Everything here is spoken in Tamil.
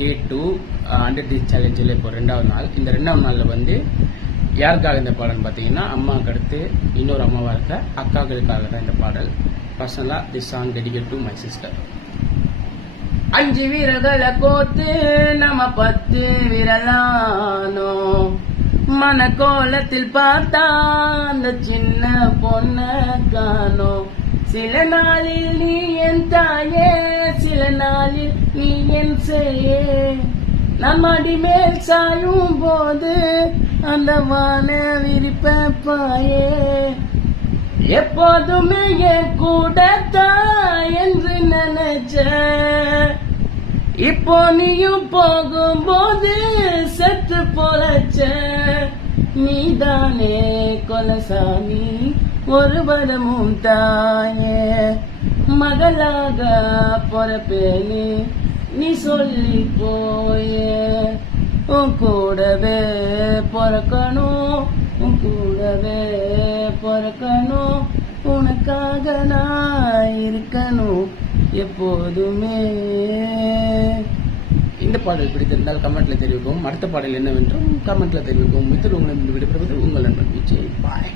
டே 2 100 டேஸ் சேலஞ்சில் இப்போ 2வது நாள். இந்த 2வது நாளில் வந்து யாருக்காக இந்த பாடல் பார்த்தீங்கன்னா, அம்மாவுக்கு அடுத்து இன்னொரு அம்மாவாக இருக்க அக்காக்களுக்காக தான் இந்த பாடல். பர்சனலாக this song dedicate to my sister. 5 விரல்களை கோத்து நம்ம 10 விரலானோ, மனக்கோலத்தில் பார்த்தா அந்த சின்ன பொண்ண காணோ. சில நாளில் நீ என் தாயே, சில நாளில் நீ என் செய்யே. நம் அடி மேல் சாயும் போது அந்த வான விரிப்பாயே. எப்போதுமே என் கூட தான் என்று நினைச்ச, இப்போ நீயும் போகும்போது செத்து பொழைச்ச. நீதானே கொலசாமி ஒரு வரமும் தாயே, மகளாக பொறப்பேனே நீ சொல்லி போயே. உன் கூடவே பொறக்கணும், உன் கூடவே பொறக்கணும், உனக்காக நான் இருக்கணும் எப்போதுமே. இந்த பாடல் பிடித்திருந்தால் கமெண்ட்ல தெரிவிக்கவும், அடுத்த பாடல் என்னவென்றும் கமெண்ட்ல தெரிவிக்கவும். மித்திர உங்களிடம் விடைபெறுவது உங்கள் நண்பன் விஜய். பாய்.